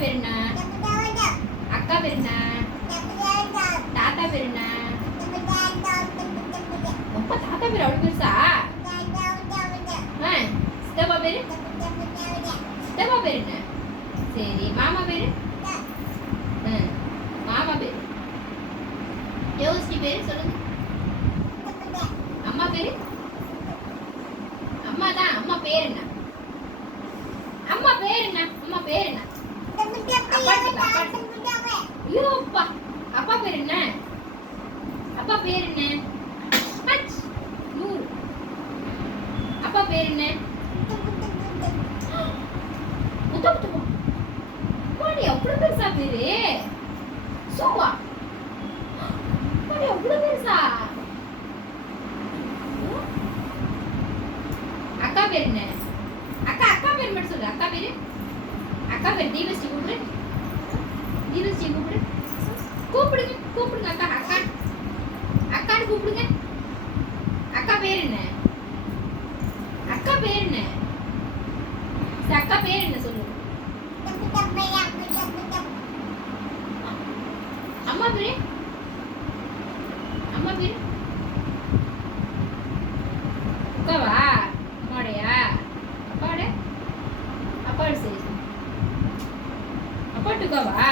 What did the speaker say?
பேர் என்ன? அக்கா பேர் என்ன? தாத்தா பேர் என்ன? அப்பா தாத்தா பேர் அவ்வளவு பெருசா? சித்தப்பா பேரு? சித்தப்பா பேர் என்ன? சரி மாமா பேரு? மாமா பேரு யோசிச்சு பேரு சொல்லுங்க. அம்மா பேரு? அம்மா தான். அம்மா பேர் என்ன? அம்மா பேர் என்ன? அம்மா பேர் என்ன? ஐயோ அப்பா அப்பா பேர் என்ன? அப்பா பேர் என்ன? நூறு. அப்பா பேர் என்ன? முத்த முத்தமா வாடி அவ்வளவு பெருசா பேரு சோவா வாடி அவ்வளவு பெருசா. அக்கா பேர் என்ன? அக்கா பேர் மட்டும் சொல்லு. அக்கா பேரு? அக்கா பேர் தீபஸ்ரீ. கூப்பிடு தீபஸ்ரீ. கூப்பிடுங்க அக்கா. அக்கான்னு கூப்பிடுங்க. அக்கா பேர் என்ன? அக்கா பேர் என்ன? அக்கா பேர் என்ன சொல்லு. அம்மா பேரு? அம்மா பேரு? அக்காவா? அம்மாடையா? அப்பாட? அப்பாடு சரி. அப்பாட்டுக்காவா?